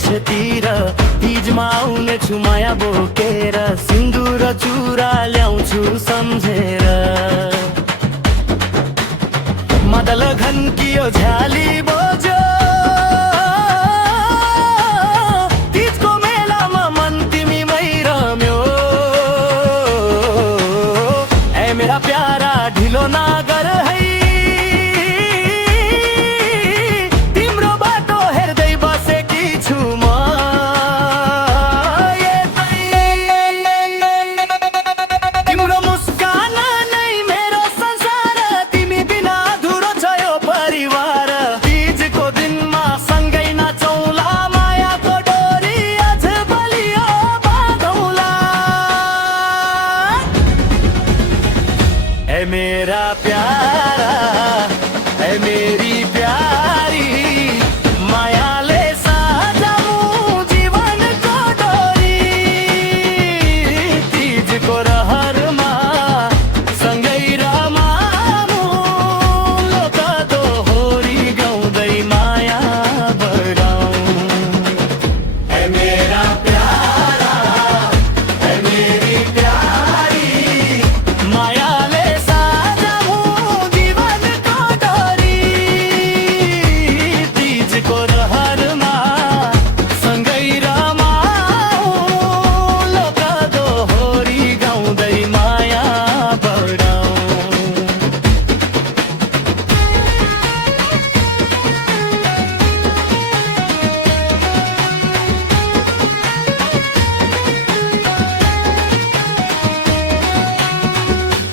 देशतिर तीजमा आउने छु माया बोकेर सिन्दुर चुरा ल्याउँछु सम्झेर मदल घन्कियो झ्याली बोजो तीजको मेलामा मन तिमीमै रम्यो ए मेरा प्यारा ढिलो नगर है तिम्रो बाटो हेर्दै बसेकी छु म तिम्रो मुस्कान नै मेरो संसार तिमी बिना अधुरो छ यो परिवार तीजको दिनमा सँगै नाचौँला मायाको डोरी अझ बलियो बाँधौँला ए मेरा प्यारा ए मेरी प्यारी मायाले सजाऊं जीवनको डोरी तीजको रहरमा सँगै रमाऊं लोक दोहोरी गाउँदै माया बढाऊं ए मेरा प्यारा ए मेरी प्यारी मायाले सजाऊं जीवनको डोरी तीजको रहरमा सँगै रमाऊं लोक दोहोरी गाउँदै माया बढाऊं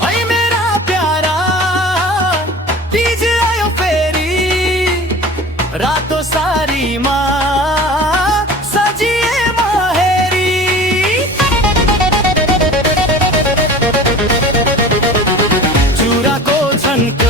ऐ मेरा प्यारा तीज आयो फेरि रातो सारीमा सजिए महेरी चुराको झन्क